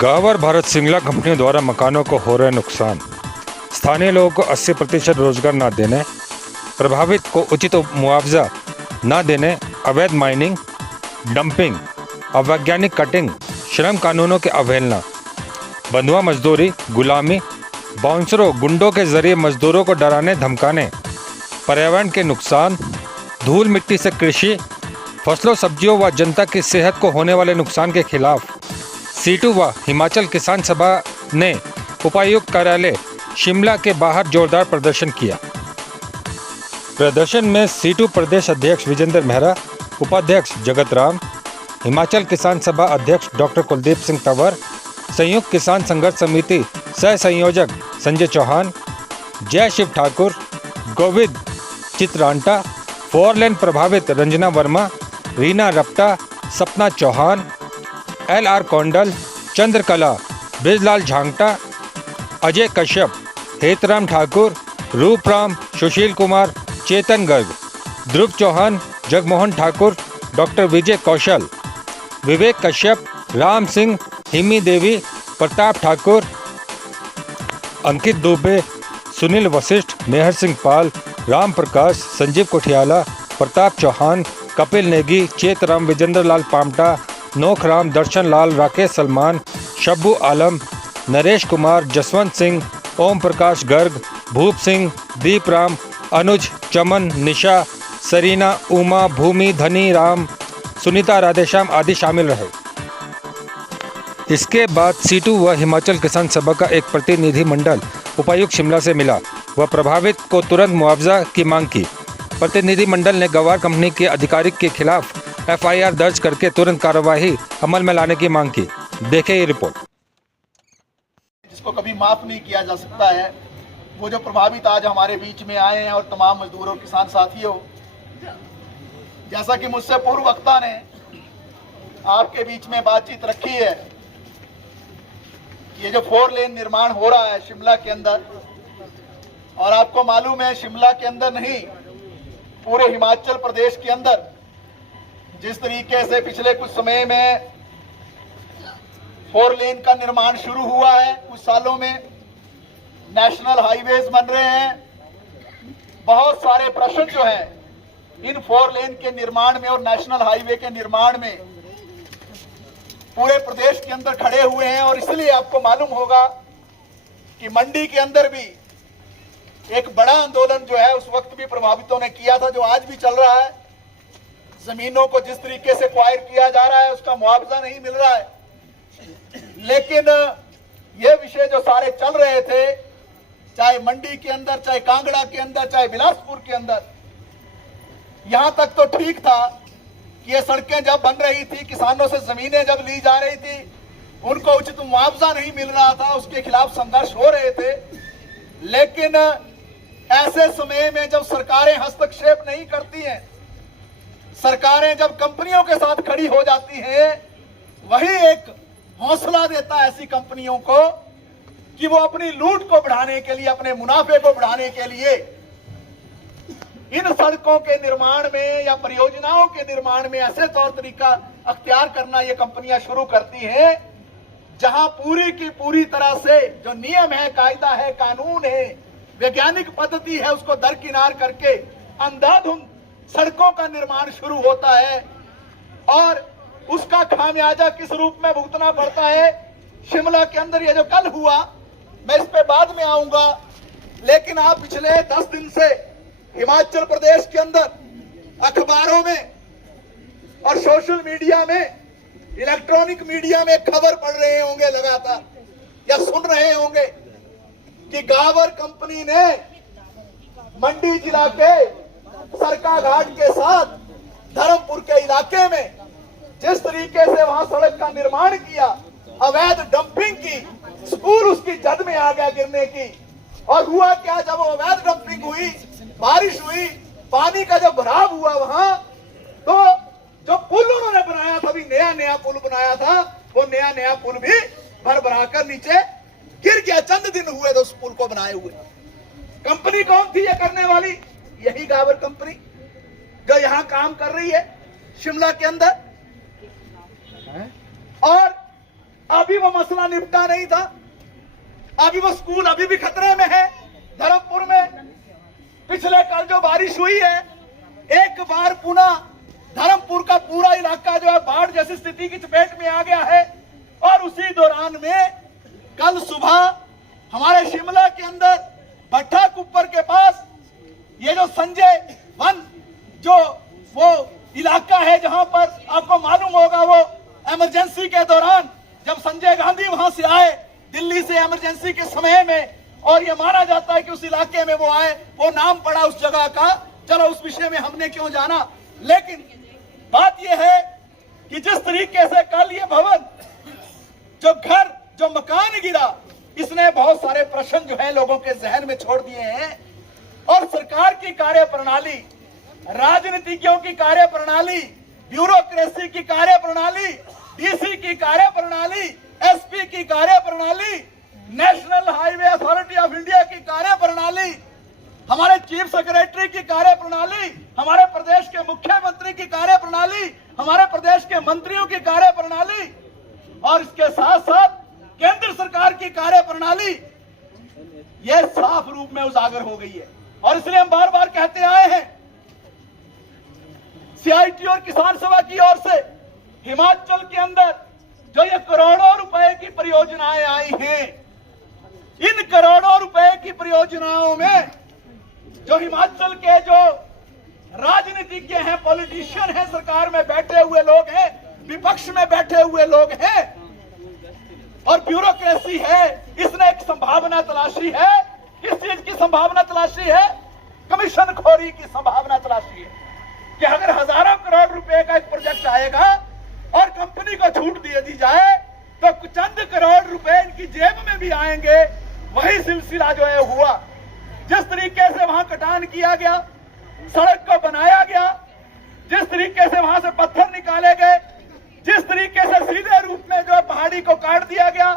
गावर भारत सिंगला कंपनियों द्वारा मकानों को हो रहे नुकसान, स्थानीय लोगों को 80% रोजगार न देने, प्रभावित को उचित मुआवजा न देने, अवैध माइनिंग, डंपिंग, अवैज्ञानिक कटिंग, श्रम कानूनों की अवहेलना, बंधुआ मजदूरी, गुलामी, बाउंसरों गुंडों के जरिए मजदूरों को डराने धमकाने, पर्यावरण के नुकसान, धूल मिट्टी से कृषि, फसलों सब्जियों व जनता की सेहत को होने वाले नुकसान के खिलाफ सीटू व हिमाचल किसान सभा ने उपायुक्त कार्यालय शिमला के बाहर जोरदार प्रदर्शन किया। प्रदर्शन में सीटू प्रदेश अध्यक्ष विजेंद्र मेहरा, उपाध्यक्ष जगत राम, हिमाचल किसान सभा अध्यक्ष डॉक्टर कुलदीप सिंह तंवर, संयुक्त किसान संघर्ष समिति सह संयोजक संजय चौहान, जय शिव ठाकुर, गोविंद चित्रांटा, 4 लेन प्रभावित रंजना वर्मा, रीना रप्टा, सपना चौहान, LR कौंडल, चंद्रकला, ब्रिजलाल झांगटा, अजय कश्यप, हेतराम ठाकुर, रूपराम, सुशील कुमार, चेतन गर्ग, ध्रुव चौहान, जगमोहन ठाकुर, डॉक्टर विजय कौशल, विवेक कश्यप, राम सिंह, हिमी देवी, प्रताप ठाकुर, अंकित दुबे, सुनील वशिष्ठ, मेहर सिंह पाल, राम प्रकाश, संजीव कोठियाला, प्रताप चौहान, कपिल नेगी, चेतराम, विजेंद्र लाल पामटा, नोखराम, दर्शन लाल, राकेश सलमान, शब्बू आलम, नरेश कुमार, जसवंत सिंह, ओम प्रकाश गर्ग, भूप सिंह, दीप राम, अनुज, चमन, निशा, सरीना, उमा, भूमि, धनी राम, सुनीता, राधेश्याम आदि शामिल रहे। इसके बाद सीटू व हिमाचल किसान सभा का एक प्रतिनिधि मंडल उपायुक्त शिमला से मिला व प्रभावित को तुरंत मुआवजा की मांग की। प्रतिनिधि मंडल ने गवार कंपनी के अधिकारी के खिलाफ FIR दर्ज करके तुरंत कार्यवाही अमल में लाने की मांग की। देखें ये रिपोर्ट। जिसको कभी माफ नहीं किया जा सकता है, वो जो प्रभावित आज हमारे बीच में आए हैं और तमाम मजदूर और किसान साथियों, जैसा कि मुझसे पूर्व वक्ता ने आपके बीच में बातचीत रखी है, ये जो 4 लेन निर्माण हो रहा है शिमला के अंदर, और आपको मालूम है शिमला के अंदर नहीं पूरे हिमाचल प्रदेश के अंदर जिस तरीके से पिछले कुछ समय में 4 लेन का निर्माण शुरू हुआ है, कुछ सालों में नेशनल हाईवेज बन रहे हैं। बहुत सारे प्रश्न जो हैं इन 4 लेन के निर्माण में और नेशनल हाईवे के निर्माण में पूरे प्रदेश के अंदर खड़े हुए हैं, और इसलिए आपको मालूम होगा कि मंडी के अंदर भी एक बड़ा आंदोलन जो है उस वक्त भी प्रभावितों ने किया था, जो आज भी चल रहा है। जमीनों को जिस तरीके से एक्वायर किया जा रहा है उसका मुआवजा नहीं मिल रहा है, लेकिन ये विषय जो सारे चल रहे थे, चाहे मंडी के अंदर, चाहे कांगड़ा के अंदर, चाहे बिलासपुर के अंदर, यहां तक तो ठीक था कि ये सड़कें जब बन रही थी, किसानों से जमीनें जब ली जा रही थी, उनको उचित मुआवजा नहीं मिल रहा था, उसके खिलाफ संघर्ष हो रहे थे। लेकिन ऐसे समय में जब सरकारें हस्तक्षेप नहीं करती हैं, सरकारें जब कंपनियों के साथ खड़ी हो जाती हैं, वही एक हौसला देता है ऐसी कंपनियों को कि वो अपनी लूट को बढ़ाने के लिए, अपने मुनाफे को बढ़ाने के लिए इन सड़कों के निर्माण में या परियोजनाओं के निर्माण में ऐसे तौर तरीका अख्तियार करना ये कंपनियां शुरू करती हैं, जहां पूरी की पूरी तरह से जो नियम है, कायदा है, कानून है, वैज्ञानिक पद्धति है, उसको दरकिनार करके अंधाधुंध सड़कों का निर्माण शुरू होता है, और उसका खामियाजा किस रूप में भुगतना पड़ता है। शिमला के अंदर ये जो कल हुआ, मैं इस पे बाद में आऊंगा, लेकिन आप पिछले 10 दिन से हिमाचल प्रदेश के अंदर अखबारों में और सोशल मीडिया में, इलेक्ट्रॉनिक मीडिया में खबर पढ़ रहे होंगे लगातार, या सुन रहे होंगे कि गावर कंपनी ने मंडी जिला के सरकाघाट के साथ धर्मपुर के इलाके में जिस तरीके से वहां सड़क का निर्माण किया, अवैध डंपिंग की, स्कूल उसकी जद में आ गया गिरने की। और हुआ क्या, जब अवैध डंपिंग हुई, बारिश हुई, पानी का जब भराव हुआ वहां, तो जो पुल उन्होंने बनाया था, अभी नया पुल बनाया था, वो नया पुल भी भर भराकर नीचे गिर गया। चंद दिन हुए थे उस पुल को बनाए हुए। कंपनी कौन थी ये करने वाली? यही गावर कंपनी जो यहां काम कर रही है शिमला के अंदर। और अभी वो मसला निपटा नहीं था। अभी वो स्कूल अभी भी खतरे में है धर्मपुर में। पिछले कल जो बारिश हुई है, एक बार पुनः धर्मपुर का पूरा इलाका जो है बाढ़ जैसी स्थिति की चपेट में आ गया है। और उसी दौरान में कल सुबह हमारे शिमला के अंदर भट्टा कुप्पर के पास ये जो संजय वन जो वो इलाका है, जहां पर आपको मालूम होगा वो इमरजेंसी के दौरान जब संजय गांधी वहां से आए दिल्ली से इमरजेंसी के समय में, और ये माना जाता है कि उस इलाके में वो आए, वो नाम पड़ा उस जगह का। चलो उस विषय में हमने क्यों जाना, लेकिन बात यह है कि जिस तरीके से कल ये भवन जो घर जो मकान गिरा, इसने बहुत सारे प्रश्न जो है लोगों के जहन में छोड़ दिए हैं। और सरकार की कार्य प्रणाली, राजनीतिज्ञों की कार्य प्रणाली, ब्यूरोक्रेसी की कार्य प्रणाली, डीसी की कार्य प्रणाली, एसपी की कार्य प्रणाली, national highway authority of India की कार्य प्रणाली, हमारे चीफ सेक्रेटरी की कार्य प्रणाली, हमारे प्रदेश के मुख्यमंत्री की कार्य प्रणाली, हमारे प्रदेश के मंत्रियों की कार्य प्रणाली, और इसके साथ साथ केंद्र सरकार की कार्य प्रणाली, यह साफ रूप में उजागर हो गई है। और इसलिए हम बार बार कहते आए हैं, सीआईटी और किसान सभा की ओर से हिमाचल के अंदर जो ये करोड़ों रुपए की परियोजनाएं आई हैं, इन करोड़ों रुपए की परियोजनाओं में जो हिमाचल के जो राजनीतिज्ञ हैं, पॉलिटिशियन हैं, सरकार में बैठे हुए लोग हैं, विपक्ष में बैठे हुए लोग हैं और ब्यूरोक्रेसी है, इसने एक संभावना तलाशी है। किस चीज की संभावना तलाशी है? कमीशन खोरी की संभावना तलाशी है कि अगर हजारों करोड़ रुपए का एक प्रोजेक्ट आएगा और कंपनी को छूट दी जाए तो चंद करोड़ रुपए इनकी जेब में भी आएंगे। वही सिलसिला जो है हुआ। जिस तरीके से वहां कटान किया गया, सड़क को बनाया गया, जिस तरीके से वहां से पत्थर निकाले गए, जिस तरीके से सीधे रूप में जो है पहाड़ी को काट दिया गया,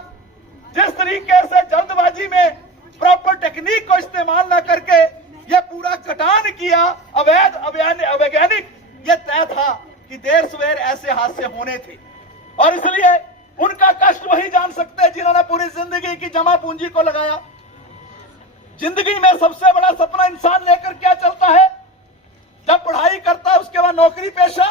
जिस तरीके से जल्दबाजी में प्रॉपर टेक्निक को इस्तेमाल न करके यह पूरा कटान किया, अवैध अवैज्ञानिक, यह तय था कि देर सवेर ऐसे हादसे होने थे। और इसलिए उनका कष्ट वही जान सकते हैं जिन्होंने पूरी जिंदगी की जमा पूंजी को लगाया। जिंदगी में सबसे बड़ा सपना इंसान लेकर क्या चलता है? जब पढ़ाई करता है उसके बाद नौकरी पेशा,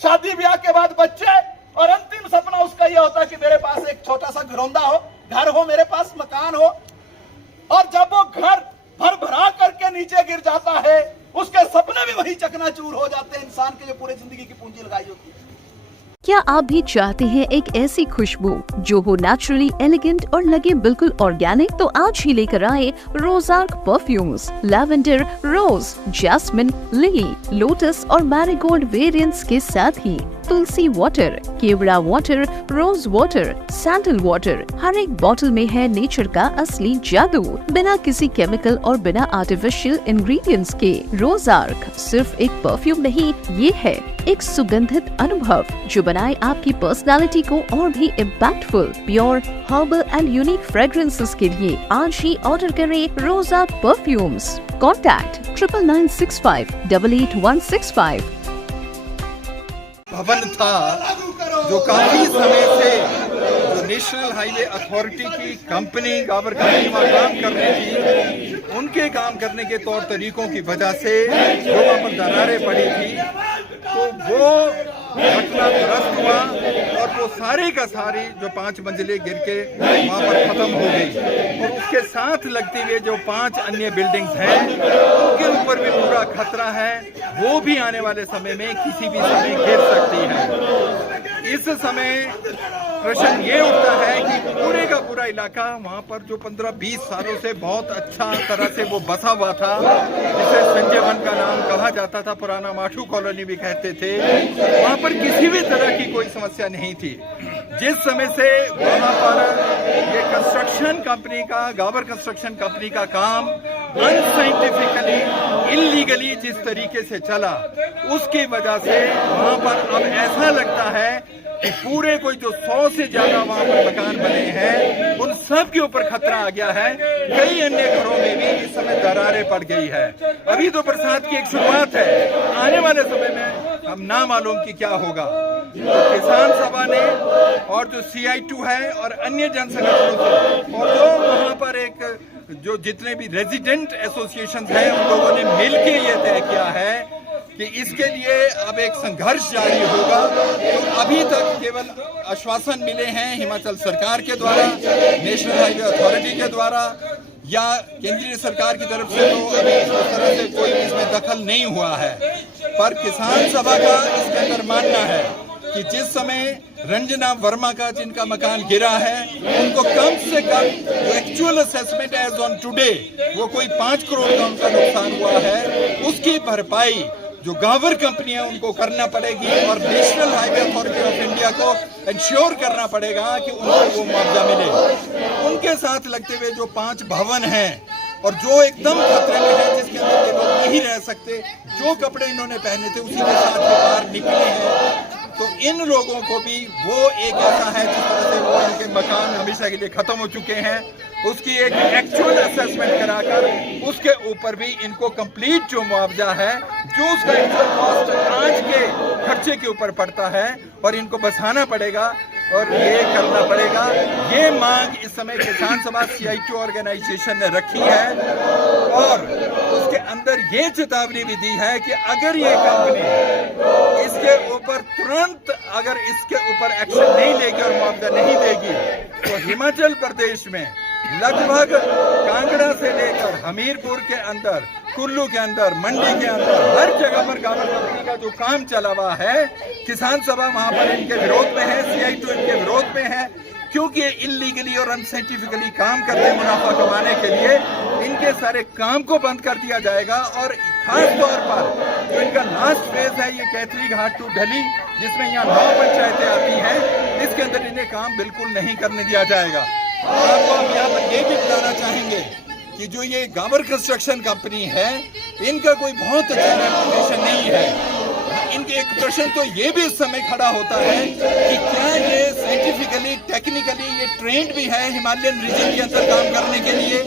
शादी ब्याह के बाद बच्चे, और अंतिम सपना उसका यह होता है कि मेरे पास एक छोटा सा घरौंदा हो, घर हो, मेरे पास मकान हो। और जब वो घर भर भरा करके नीचे गिर जाता है, उसके सपने भी वही चकनाचूर हो जाते हैं इंसान के जो पूरी जिंदगी की पूंजी लगाई होती है। क्या आप भी चाहते हैं एक ऐसी खुशबू जो हो नेचुरली एलिगेंट और लगे बिल्कुल ऑर्गेनिक? तो आज ही लेकर आए रोजार्क perfumes. Lavender, rose, jasmine, lily, lotus और मैरीगोल्ड वेरिएंट्स के साथ ही तुलसी वाटर, केवड़ा water, rose water, sandal water. हर एक बॉटल में है नेचर का असली जादू, बिना किसी केमिकल और बिना आर्टिफिशियल इंग्रेडिएंट्स के। रोजार्क सिर्फ एक परफ्यूम नहीं, ये है एक सुगंधित अनुभव जो बनाए आपकी पर्सनालिटी को और भी impactful. Pure herbal and unique fragrances के लिए आज ही ऑर्डर करें रोजार्क परफ्यूम्स। कॉन्टैक्ट 9965 88165। भवन था जो काफी समय से जो नेशनल हाईवे अथॉरिटी की कंपनी गाबर कंपनी वहाँ काम कर रही थी, उनके काम करने के तौर तरीकों की वजह से जो वहाँ पर दरारें पड़ी थी, तो वो घटनाग्रस्त हुआ और वो सारे का सारी जो 5 मंजिलें गिर के वहाँ पर खत्म हो गई। और उसके साथ लगती हुए जो 5 अन्य बिल्डिंग्स हैं उनके ऊपर भी पूरा खतरा है, वो भी आने वाले समय में किसी भी समय गिर सकती है। इस समय प्रश्न ये उठता है कि पूरे का पूरा इलाका वहाँ पर जो 15-20 सालों से बहुत अच्छा तरह से वो बसा हुआ था, जिसे संजय वन का नाम कहा जाता था, पुराना माठू कॉलोनी भी कहते थे, वहाँ पर किसी भी तरह की कोई समस्या नहीं थी। जिस समय से वहाँ पर ये कंस्ट्रक्शन कंपनी का, गाबर कंस्ट्रक्शन कंपनी का काम अनसाइंटिफिकली, इलीगली जिस तरीके से चला, उसकी वजह से वहाँ पर अब ऐसा लगता है कि पूरे कोई जो 100 से ज्यादा वहाँ पर मकान बने हैं, उन सब के ऊपर खतरा आ गया है। कई अन्य घरों में भी इस समय दरारें पड़ गई है। अभी तो बरसात की एक शुरुआत है, आने वाले समय में हम ना मालूम कि क्या होगा। तो किसान सभा ने और जो CI2 है और अन्य जन संगठनों से और जो वहां पर एक जो जितने भी रेजिडेंट एसोसिएशन हैं उन लोगों ने मिलके ये तय किया है कि इसके लिए अब एक संघर्ष जारी होगा। तो अभी तक केवल आश्वासन मिले हैं हिमाचल सरकार के द्वारा, नेशनल हाईवे अथॉरिटी के द्वारा या केंद्रीय सरकार की तरफ से, तो अभी इस तरह से कोई इसमें दखल नहीं हुआ है। पर किसान सभा का इसके अंदर मानना है कि जिस समय रंजना वर्मा का जिनका मकान गिरा है उनको कम से कम actual assessment as on today वो कोई 5 करोड़ का उनका नुकसान हुआ है, उसकी भरपाई जो गावर कंपनियां उनको करना पड़ेगी और national highway authority of India को इंश्योर करना पड़ेगा कि उनको वो मुआवजा मिले। उनके साथ लगते हुए जो 5 भवन हैं और जो एकदम खतरे में है, जिसके अंदर ये लोग नहीं रह सकते, जो कपड़े इन्होंने पहने थे उसी के साथ वो बाहर निकले हैं, तो इन लोगों को भी वो एक ऐसा है जिस तरह से वो इनके मकान हमेशा के लिए खत्म हो चुके हैं, उसकी एक एक्चुअल असेसमेंट कराकर उसके ऊपर भी इनको कंप्लीट जो मुआवजा है, जो उसका एक्चुअल कॉस्ट आज के खर्चे के ऊपर पड़ता है और इनको बचाना पड़ेगा और ये करना पड़ेगा। ये मांग इस समय किसान सभा CI2 ऑर्गेनाइजेशन ने रखी है और उसके अंदर ये चेतावनी भी दी है कि अगर ये कंपनी इसके ऊपर तुरंत अगर इसके ऊपर एक्शन नहीं लेगी और मुआवजा नहीं देगी तो हिमाचल प्रदेश में लगभग कांगड़ा से लेकर हमीरपुर के अंदर, कुल्लू के अंदर, मंडी के अंदर हर जगह पर गावर कंपनी का जो काम चला हुआ है, किसान सभा वहां पर इनके विरोध में है, CI2 इनके विरोध में है, क्योंकि इलीगली और अनसाइंटिफिकली काम करते मुनाफा कमाने के लिए इनके सारे काम को बंद कर दिया जाएगा। और खास तौर पर जो इनका लास्ट फेज है ये कैथली घाट टू ढली, जिसमें यहाँ 9 पंचायतें आती हैं, इसके अंदर इन्हें काम बिल्कुल नहीं करने दिया जाएगा। आपको हम यहाँ पर ये भी बताना चाहेंगे कि जो ये गावर कंस्ट्रक्शन कंपनी है इनका कोई बहुत अच्छा रेपुटेशन नहीं है। इनके एक प्रश्न तो ये भी इस समय खड़ा होता है कि क्या ये साइंटिफिकली टेक्निकली ये ट्रेंड भी है हिमालयन रीजन के अंदर काम करने के लिए,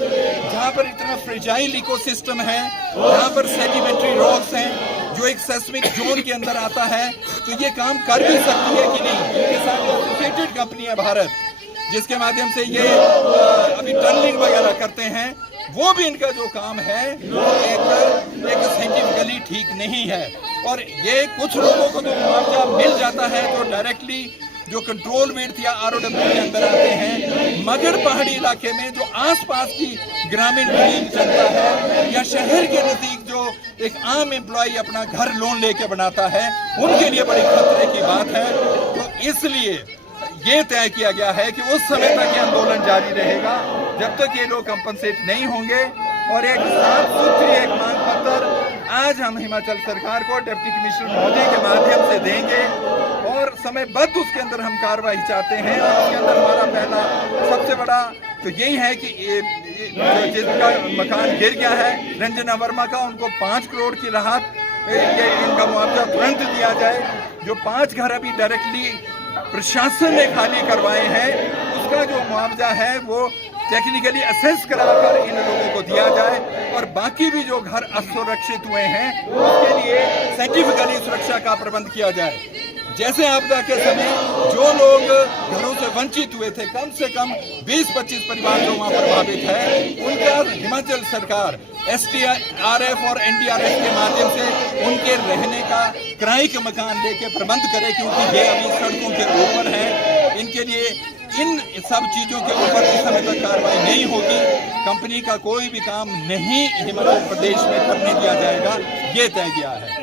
जहाँ पर इतना फ्रेजाइल इकोसिस्टम है, जहाँ पर सेडिमेंट्री रॉक्स हैं, जो एक सेस्मिक जोन के अंदर आता है, तो ये काम कर भी सकती है कि नहीं। इनके साथ एसोसिएटेड कंपनी है भारत, जिसके माध्यम से ये अभी टनलिंग वगैरह करते हैं, वो भी इनका जो काम है एक साइंटिफिकली ठीक नहीं है। और ये कुछ लोगों को तो मुआवजा मिल जाता है जो डायरेक्टली जो कंट्रोल विड्थ या ROW के अंदर आते हैं, मगर पहाड़ी इलाके में जो आसपास की ग्रामीण गरीब जनता है या शहर के नजदीक जो एक आम एम्प्लॉय अपना घर लोन लेके बनाता है, उनके लिए बड़ी खतरे की बात है। तो इसलिए ये तय किया गया है कि उस समय तक ये आंदोलन जारी रहेगा जब तक ये लोग कंपनसेट नहीं होंगे। और एक साफ सुथरी एक मांग पत्र आज हम हिमाचल सरकार को डिप्टी कमिश्नर महोदय के माध्यम से देंगे और समयबद्ध उसके अंदर हम कार्रवाई चाहते हैं। और उसके अंदर हमारा पहला सबसे बड़ा तो यही है कि जिसका मकान गिर गया है रंजना वर्मा का, उनको 5 करोड़ की राहत, ये इनका मुआवजा तुरंत दिया जाए। जो 5 घर अभी डायरेक्टली प्रशासन ने खाली करवाए हैं, उसका जो मुआवजा है वो टेक्निकली असेस कराकर इन लोगों को दिया जाए और बाकी भी जो घर असुरक्षित हुए हैं उसके लिए साइंटिफिकली सुरक्षा का प्रबंध किया जाए। जैसे आपदा के समय जो लोग घरों से वंचित हुए थे, कम से कम 20-25 परिवार जो वहाँ प्रभावित है, उनका हिमाचल सरकार SDRF और NDRF के माध्यम से उनके रहने का किराए के मकान देके प्रबंध करे, क्योंकि ये अभी सड़कों के ऊपर है। इनके लिए इन सब चीजों के ऊपर इस समय तक कार्रवाई नहीं होगी, कंपनी का कोई भी काम नहीं हिमाचल प्रदेश में करने दिया जाएगा, ये तय किया है।